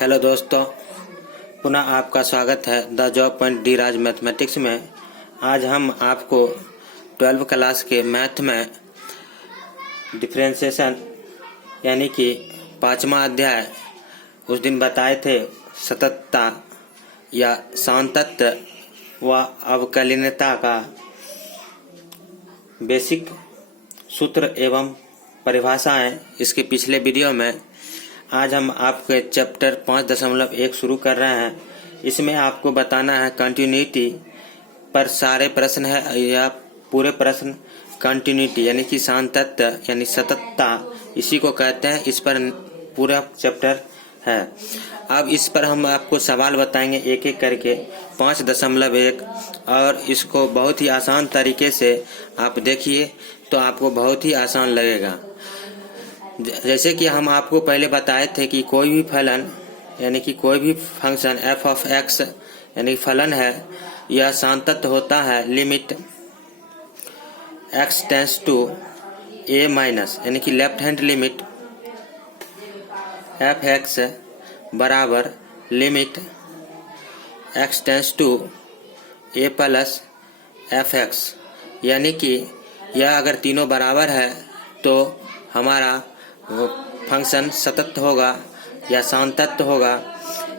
Hello दोस्तों, पुनः आपका स्वागत है the Job Point Dheeraj mathematics में। आज हम आपको 12वीं क्लास के मैथ में डिफरेंशिएशन यानी कि 5वां अध्याय उस दिन बताए थे सततता या सांतत्य व अवकलनीयता का बेसिक सूत्र एवं परिभाषाएं। इसके पिछले वीडियो में आज हम आपके चैप्टर 5.1 शुरू कर रहे हैं। इसमें आपको बताना है कंटिन्यूटी पर सारे प्रश्न है या पूरे प्रश्न कंटिन्यूटी यानी कि सांतत्य यानी सततता इसी को कहते हैं। इस पर पूरा चैप्टर है। अब इस पर हम आपको सवाल बताएंगे एक एक करके 5.1 और इसको बहुत ही आसान तरीके से आप देखिए तो आपको बहुत ही आसान लगेगा। जैसे कि हम आपको पहले बताए थे कि कोई भी फलन यानी कि कोई भी फंक्शन f ऑफ x यानी फलन है यह सांतत्य होता है limit x tends to a minus यानी कि left hand limit f x बराबर limit x tends to a plus f x यानी कि यह अगर तीनों बराबर है तो हमारा फंक्शन सतत होगा या सांतत्य होगा।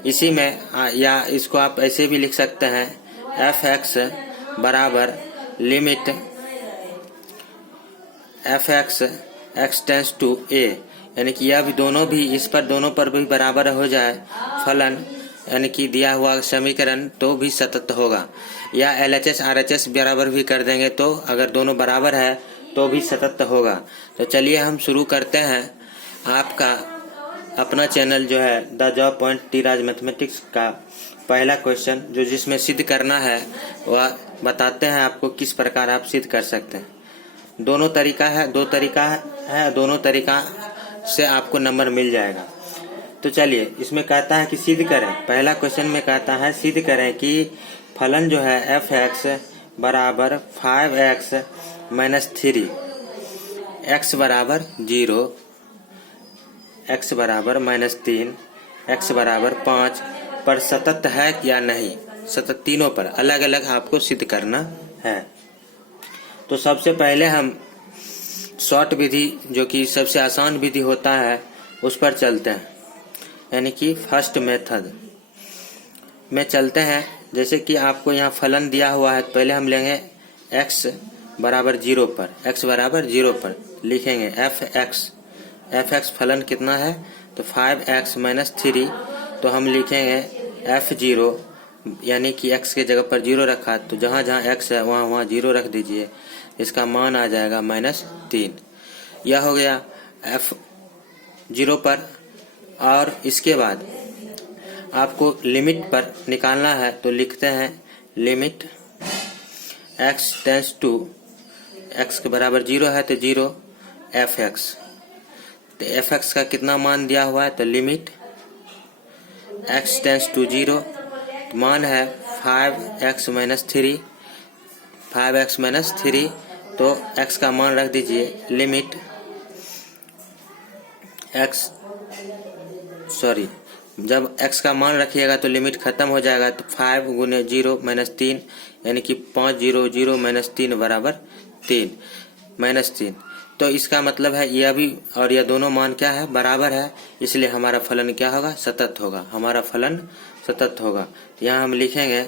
इसी में या इसको आप ऐसे भी लिख सकते हैं f x बराबर limit f x x tends to a यानी कि यह भी दोनों भी इस पर दोनों पर भी बराबर हो जाए फलन यानी कि दिया हुआ समीकरण तो भी सतत होगा। या LHS RHS बराबर भी कर देंगे तो अगर दोनों बराबर है तो भी सतत होगा। तो चलिए हम शुरू करते हैं। आपका अपना चैनल जो है the Job Point Dheeraj mathematics का पहला क्वेश्चन जो जिसमें सिद्ध करना है वह बताते हैं आपको किस प्रकार आप सिद्ध कर सकते हैं। दो तरीका है, दोनों तरीका से आपको नंबर मिल जाएगा। तो चलिए इसमें कहता है कि सिद्ध करें। पहला क्वेश्चन में कहता है सिद्ध करें कि फलन जो है f x बराबर 5x माइनस 3 x बराबर 0 x बराबर माइनस 3 x बराबर 5 पर सतत है या नहीं। सतत तीनों पर अलग अलग आपको सिद्ध करना है। तो सबसे पहले हम शॉर्ट विधि जो कि सबसे आसान विधि होता है उस पर चलते हैं यानी कि फर्स्ट मेथड में चलते हैं। जैसे कि आपको यहाँ फलन दिया हुआ है, पहले हम लेंगे x बराबर 0 पर, x बराबर 0 पर लिखेंगे f x फलन कितना है तो 5x माइनस 3। तो हम लिखेंगे f0 यानी कि x के जगह पर 0 रखा तो जहाँ जहाँ x है वहाँ वहाँ 0 रख दीजिए। इसका मान आ जाएगा -3। यह हो गया f0 पर। और इसके बाद आपको लिमिट पर निकालना है तो लिखते हैं limit x tends to x के बराबर 0 है तो 0 f x। तो f x का कितना मान दिया हुआ है तो लिमिट x टेंड्स टू 0 मान है 5x माइनस 3 5x माइनस 3। तो x का मान रख दीजिए लिमिट जब x का मान रखिएगा तो लिमिट खत्म हो जाएगा। तो 5 गुने 0 माइनस 3 यानी कि 5 0 0 माइनस 3 बराबर 3 माइनस 3। तो इसका मतलब है यह भी और यह दोनों मान क्या है बराबर है, इसलिए हमारा फलन क्या होगा सतत होगा। हमारा फलन सतत होगा। यहाँ हम लिखेंगे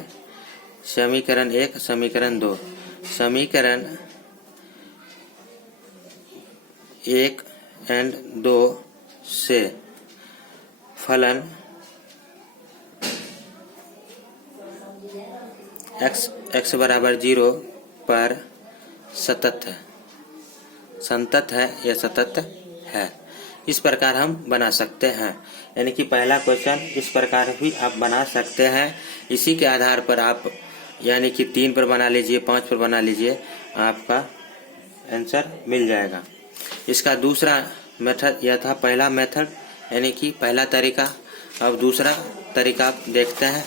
समीकरण 1 समीकरण 2। समीकरण 1 एंड 2 से फलन x बराबर 0 पर सतत है, संतत है या सतत है। इस प्रकार हम बना सकते हैं। यानी कि पहला क्वेश्चन इस प्रकार भी आप बना सकते हैं। इसी के आधार पर आप यानी कि 3 पर बना लीजिए, 5 पर बना लीजिए, आपका आंसर मिल जाएगा। इसका दूसरा मेथड यह था पहला मेथड यानी कि पहला तरीका। अब दूसरा तरीका देखते हैं।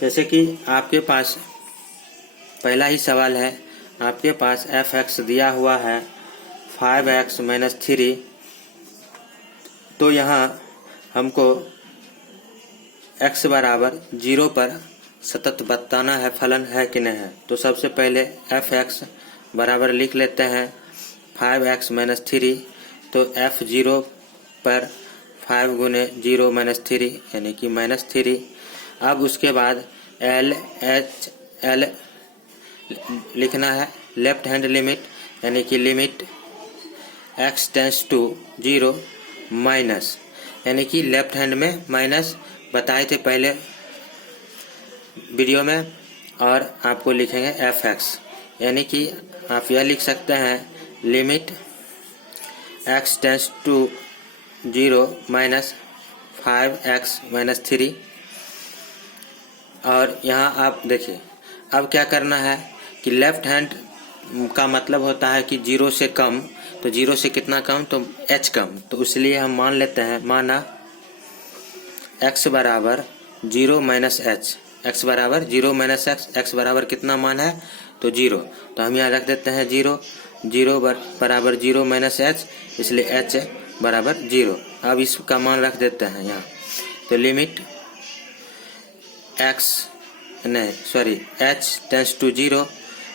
जैसे कि आपके पास पहला ही सवाल है, आपके पास f x दिया हुआ है 5x माइनस 3 तो यहाँ हमको x बराबर 0 पर सतत बताना है फलन है कि नहीं है। तो सबसे पहले f(x) बराबर लिख लेते हैं 5x - 3। तो f(0) पर 5 गुने 0 - 3 यानी कि -3। अब उसके बाद LHL लिखना है, लेफ्ट हैंड लिमिट यानी कि limit x tends to 0 minus, यानी कि लेफ्ट हैंड में माइनस बताए थे पहले वीडियो में, और आपको लिखेंगे f(x), यानी कि आप यह लिख सकते हैं limit x tends to 0 minus 5x - 3। और यहाँ आप देखिए अब क्या करना है कि लेफ्ट हैंड का मतलब होता है कि 0 से कम, तो 0 से कितना कम, तो h कम। तो इसलिए हम मान लेते हैं, माना x बराबर 0 माइनस h, x बराबर 0 माइनस x बराबर कितना मान है, तो 0। तो हम यहाँ रख देते हैं 0, 0 बराबर 0 माइनस h, इसलिए h बराबर 0। अब इसका मान रख देते हैं यहाँ। तो limit h tends to 0,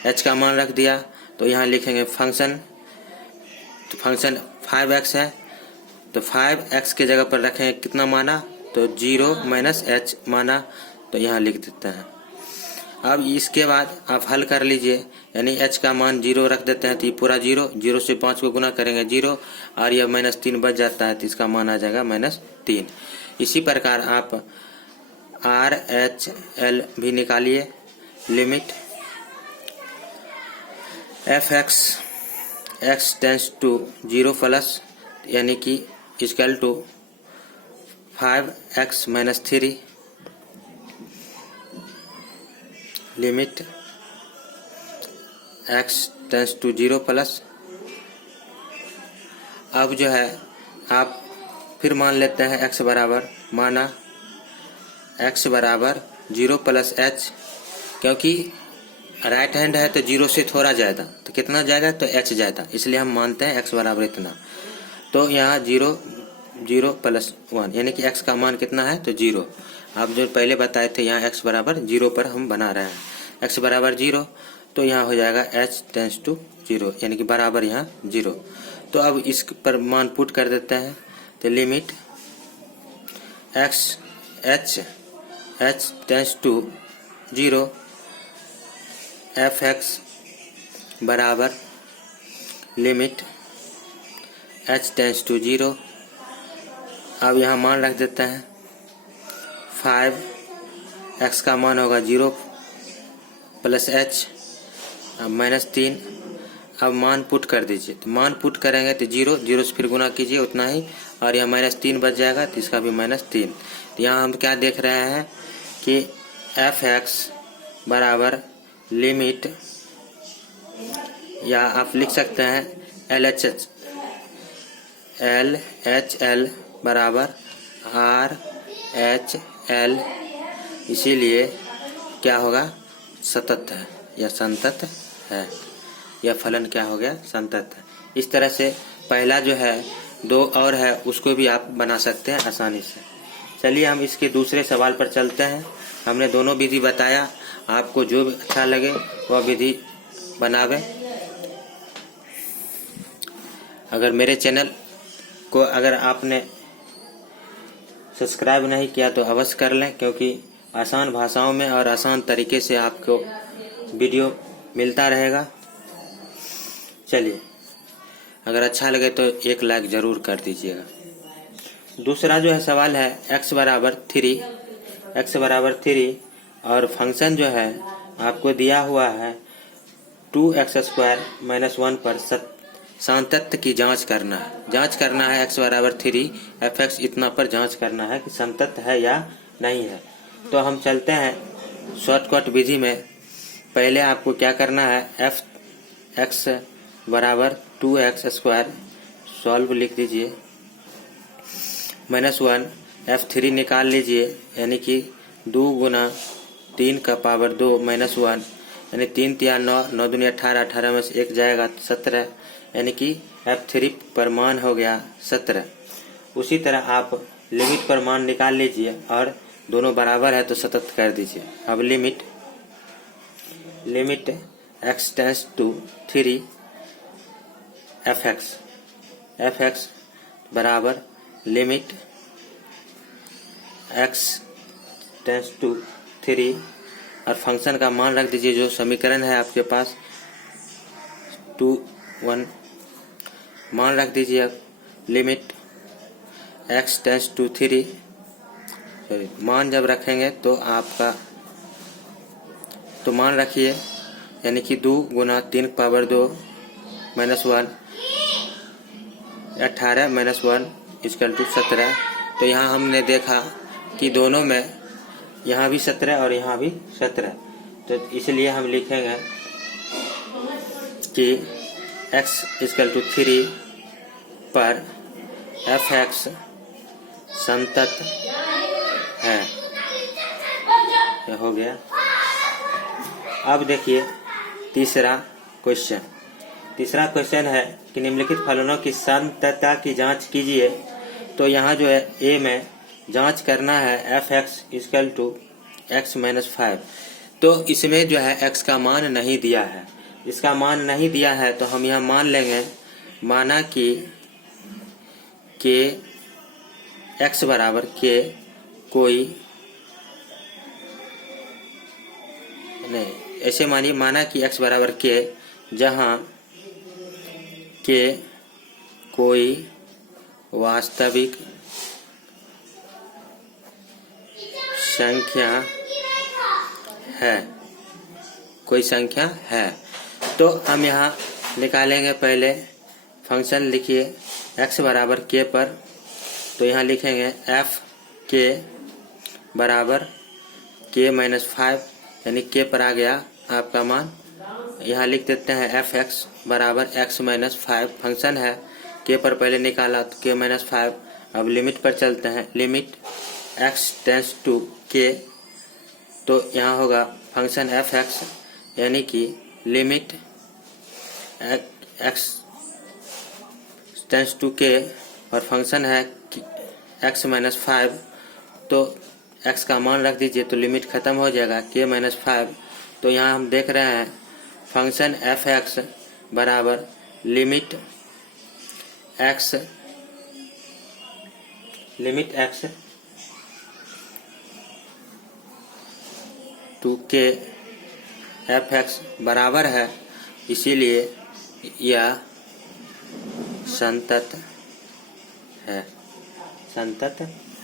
h का मान रख दिया। तो यहाँ लिखेंगे फंक्शन, तो फंक्शन 5x है, तो 5x के जगह पर रखें कितना माना, तो 0 माइनस h माना। तो यहाँ लिख देते हैं। अब इसके बाद आप हल कर लीजिए, यानी h का मान 0 रख देते हैं, तो ये पूरा 0, 0 से 5 को गुना करेंगे 0, और यह -3 बच जाता है, तो इसका मान आ जाएगा -3। इसी प्रकार आप RHL भी निकालिए। Limit f(x) x tends to 0 plus, यानी कि equal to 5x - 3। Limit x tends to 0 plus. अब जो है आप फिर मान लेते हैं x बराबर, माना x बराबर 0 प्लस h, क्योंकि राइट हैंड है तो 0 से थोड़ा ज़्यादा, तो कितना जाएगा, तो h जाएगा, इसलिए हम मानते हैं x बराबर इतना। तो यहाँ 0 प्लस 1, यानी कि x का मान कितना है, तो 0। आप जो पहले बताए थे यहाँ x बराबर 0 पर हम बना रहे हैं, x बराबर 0, तो यहाँ हो जाएगा h टेंस टू 0, यानी कि बराबर यहाँ 0। तो अब इस पर मान पुट कर देते हैं। तो limit h tends to 0 f(x) बराबर लिमिट h टेंस टू 0। अब यहाँ मान रख देते हैं 5x का मान होगा 0 प्लस h, अब -3। अब मान पुट कर दीजिए, तो मान पुट करेंगे तो 0 से फिर गुना कीजिए उतना ही, और यह -3 बच जाएगा, तो इसका भी -3। तो यहाँ हम क्या देख रहे हैं कि f(x) बराबर लिमिट, या आप लिख सकते हैं LHL बराबर RHL, इसीलिए क्या होगा, सतत है या संतत है, यह फलन क्या हो गया, संतत है। इस तरह से पहला जो है 2 और है उसको भी आप बना सकते हैं आसानी से। चलिए हम इसके दूसरे सवाल पर चलते हैं। हमने दोनों विधि बताया, आपको जो भी अच्छा लगे वह विधि बनावे। अगर मेरे चैनल को अगर आपने सब्सक्राइब नहीं किया तो अवश्य कर लें, क्योंकि आसान भाषाओं में और आसान तरीके से आपको वीडियो मिलता रहेगा। चलिए, अगर अच्छा लगे तो एक लाइक ज़रूर कर दीजिएगा। दूसरा जो है सवाल है x बराबर 3 और फंक्शन जो है आपको दिया हुआ है 2x² - 1 पर सातत्य की जांच करना है x बराबर 3 f(x) इतना पर जांच करना है कि सातत्य है या नहीं है। तो हम चलते हैं शॉर्टकट विधि में। पहले आपको क्या करना है, f(x) बराबर 2x² सॉल्व लिख दीजिए, -1 f(3) निकाल लीजिए, यानी कि 2 गुना 3 का पावर 2 -1, यानी 3 × 9, 9 दूनी 18, 18 में से 1 जाएगा 17, यानी कि f(3) पर मान हो गया 17। उसी तरह आप लिमिट पर मान निकाल लीजिए और दोनों बराबर है तो सतत कर दीजिए। अब limit x tends to 3 fx बराबर लिमिट x टेंस टू 3 और फंक्शन का मान रख दीजिए जो समीकरण है आपके पास 2 1 मान रख दीजिए। अब लिमिट x टेंस टू 3 मान जब रखेंगे तो आपका तो मान रखिए यानी कि 2 गुना 3 पावर 2 -1 18 -1 इक्वल टू 17। तो यहाँ हमने देखा कि दोनों में यहाँ भी 17 और यहाँ भी 17, तो इसलिए हम लिखेंगे कि x इक्वल टू 3 पर fx संतत है। यह हो गया। अब देखिए तीसरा क्वेश्चन है कि निम्नलिखित फलनों की संततता की जांच कीजिए। तो यहाँ जो है ए में जांच करना है fx इक्वल टू x - 5। तो इसमें जो है x का मान नहीं दिया है। इसका मान नहीं दिया है तो हम यहाँ मान लेंगे, माना कि x बराबर k कोई नहीं, ऐसे मानिए माना कि x बराबर k जहाँ k कोई वास्तविक संख्या है, कोई संख्या है। तो हम यहाँ निकालेंगे पहले फंक्शन। लिखिए x बराबर k पर, तो यहाँ लिखेंगे f k बराबर k - 5 यानी k पर आ गया आपका मान। यहाँ लिख देते हैं fx बराबर x - 5 फंक्शन है, k पर पहले निकाला तो k - 5। अब लिमिट पर चलते हैं, limit x tends to k, तो यहाँ होगा फंक्शन fx यानी कि limit x tends to k और फंक्शन है x - 5। तो x का मान रख दीजिए तो लिमिट खत्म हो जाएगा k - 5। तो यहाँ हम देख रहे हैं फंक्शन fx बराबर limit x to k fx बराबर है, इसीलिए यह संतत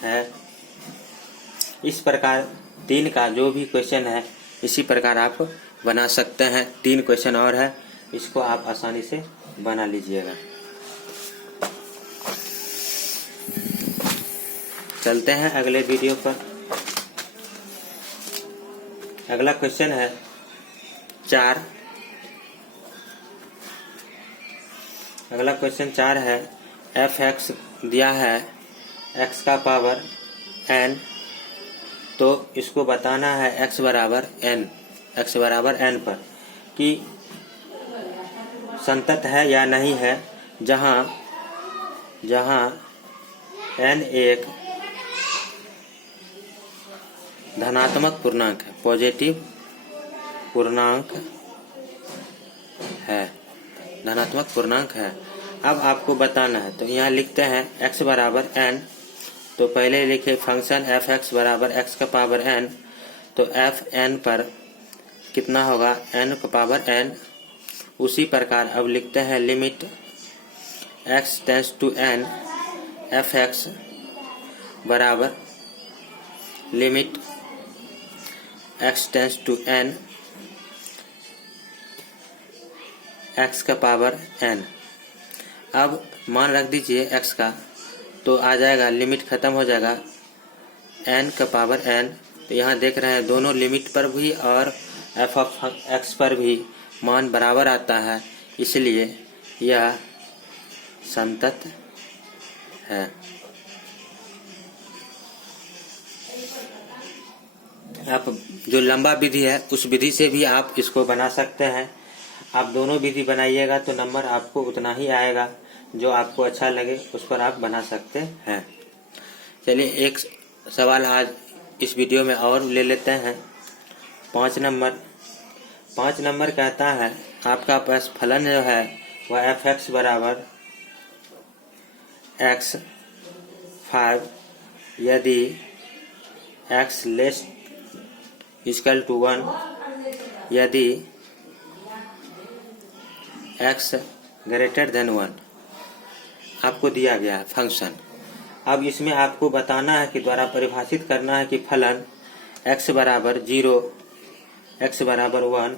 है। इस प्रकार 3 का जो भी क्वेश्चन है इसी प्रकार आप बना सकते हैं। 3 क्वेश्चन और है, इसको आप आसानी से बना लीजिएगा। चलते हैं अगले वीडियो पर। अगला क्वेश्चन है 4। अगला क्वेश्चन 4 है fx दिया है x का पावर n, तो इसको बताना है x बराबर n पर कि संतत है या नहीं है, जहाँ n एक धनात्मक पूर्णांक है, पॉजिटिव पूर्णांक है, धनात्मक पूर्णांक है। अब आपको बताना है, तो यहाँ लिखते हैं x बराबर n, तो पहले लिखे फंक्शन fx बराबर x का पावर n, तो fn पर कितना होगा n का पावर n। उसी प्रकार अब लिखते हैं limit x tends to n fx बराबर limit x tends to n x का पावर n। अब मान रख दीजिए x का, तो आ जाएगा लिमिट खत्म हो जाएगा n का पावर n। तो यहाँ देख रहे हैं दोनों लिमिट पर भी और f ऑफ x पर भी मान बराबर आता है, इसलिए यह संतत है। आप जो लंबा विधि है उस विधि से भी आप इसको बना सकते हैं। आप दोनों विधि बनाइएगा तो नंबर आपको उतना ही आएगा जो आपको अच्छा लगे उस पर आप बना सकते हैं। चलिए एक सवाल आज इस वीडियो में और ले लेते हैं। 5 नंबर कहता है आपका पास फलन जो है वह f(x) बराबर x5 यदि x लेस इक्वल टू 1, यदि x ग्रेटर देन 1 आपको दिया गया फंक्शन। अब इसमें आपको बताना है कि द्वारा परिभाषित करना है कि फलन x बराबर 0, x बराबर 1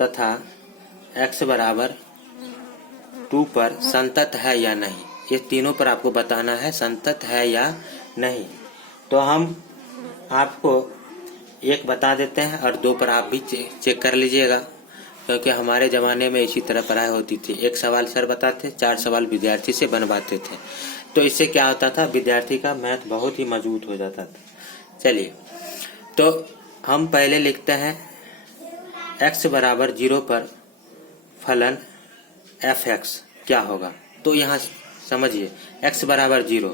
तथा x बराबर 2 पर संतत है या नहीं। ये तीनों पर आपको बताना है संतत है या नहीं। तो हम आपको एक बता देते हैं और 2 पर आप भी चेक कर लीजिएगा, क्योंकि हमारे ज़माने में इसी तरह पढ़ाई होती थी। 1 सवाल सर बताते, 4 सवाल विद्यार्थी से बनवाते थे। तो इससे क्या होता था, विद्यार्थी का मैथ बहुत ही मजबूत हो जाता था। चलिए तो हम पहले लिखते हैं x बराबर 0 पर फलन f(x) क्या होगा। तो यहाँ समझिए x बराबर 0,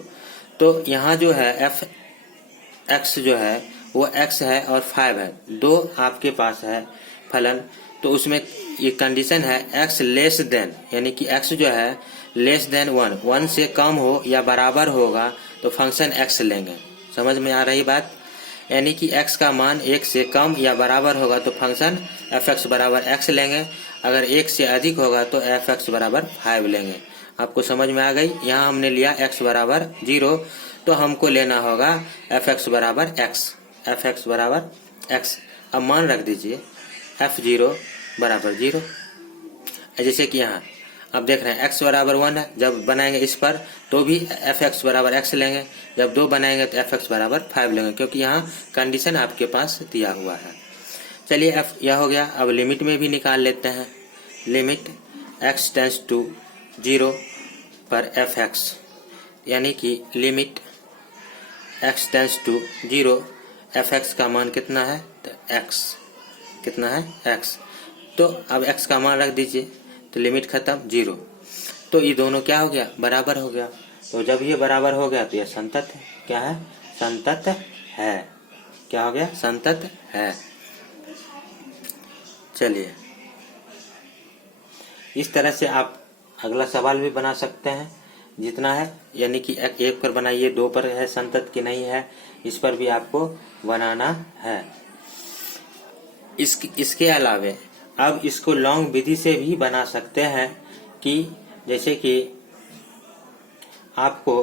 तो यहाँ जो है f(x) जो है वो x है और 5 है, 2 आपके पास है फलन। तो उसमें ये कंडीशन है x लेस देन, यानी कि x जो है लेस देन 1 से कम हो या बराबर होगा तो फंक्शन x लेंगे। समझ में आ रही बात। यानी कि x का मान 1 से कम या बराबर होगा तो फंक्शन f(x) बराबर x लेंगे। अगर 1 से अधिक होगा तो f(x) बराबर 5 लेंगे। आपको समझ में आ गई। यहाँ हमने लिया x बराबर 0, तो हमको लेना होगा f(x) बराबर x। अब मान रख दीजिए f(0) बराबर 0। जैसे कि यहाँ अब देख रहे हैं x बराबर 1 है, जब बनाएंगे इस पर तो भी f(x) बराबर x लेंगे, जब 2 बनाएंगे तो f(x) बराबर 5 लेंगे, क्योंकि यहाँ कंडीशन आपके पास दिया हुआ है। चलिए f यह हो गया। अब लिमिट में भी निकाल लेते हैं। लिमिट x टेंड्स टू 0 पर f(x), यानी कि limit x tends to 0 f(x) का मान कितना है, तो x कितना है, x। तो अब x का मान रख दीजिए, तो लिमिट खत्म 0। तो ये दोनों क्या हो गया, बराबर हो गया। तो जब ये बराबर हो गया तो ये संतत है। क्या है, संतत है। क्या हो गया, संतत है। चलिए इस तरह से आप अगला सवाल भी बना सकते हैं जितना है, यानी कि 1 पर बनाइए, 2 पर है संतत कि नहीं है, इस पर भी आपको बनाना है। इसके अलावे अब इसको लॉन्ग विधि से भी बना सकते हैं, कि जैसे कि आपको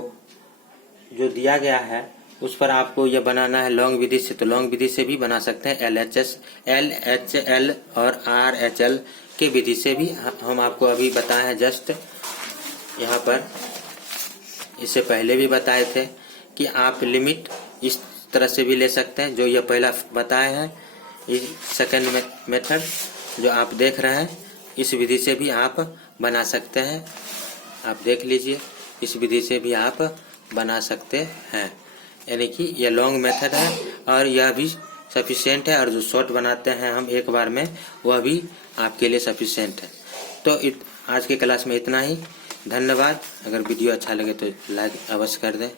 जो दिया गया है उस पर आपको यह बनाना है लॉन्ग विधि से। तो लॉन्ग विधि से भी बना सकते हैं, LHL और RHL के विधि से भी। हम आपको अभी बताए हैं, जस्ट यहाँ पर इससे पहले भी बताए थे कि आप लिमिट इस तरह से भी ले सकते हैं, जो ये पहला बताए हैं। इस सेकंड मेथड जो आप देख रहे हैं, इस विधि से भी आप बना सकते हैं। आप देख लीजिए, इस विधि से भी आप बना सकते हैं। यानी कि यह लॉन्ग मेथड है और यह भी सफिशिएंट है, और जो शॉर्ट बनाते हैं हम एक बार में, वह भी आपके लिए सफिशिएंट है। तो आज के क्लास में इतना ही। धन्यवाद। अगर वीडियो अच्छा लगे तो लाइक अवश्य कर दें।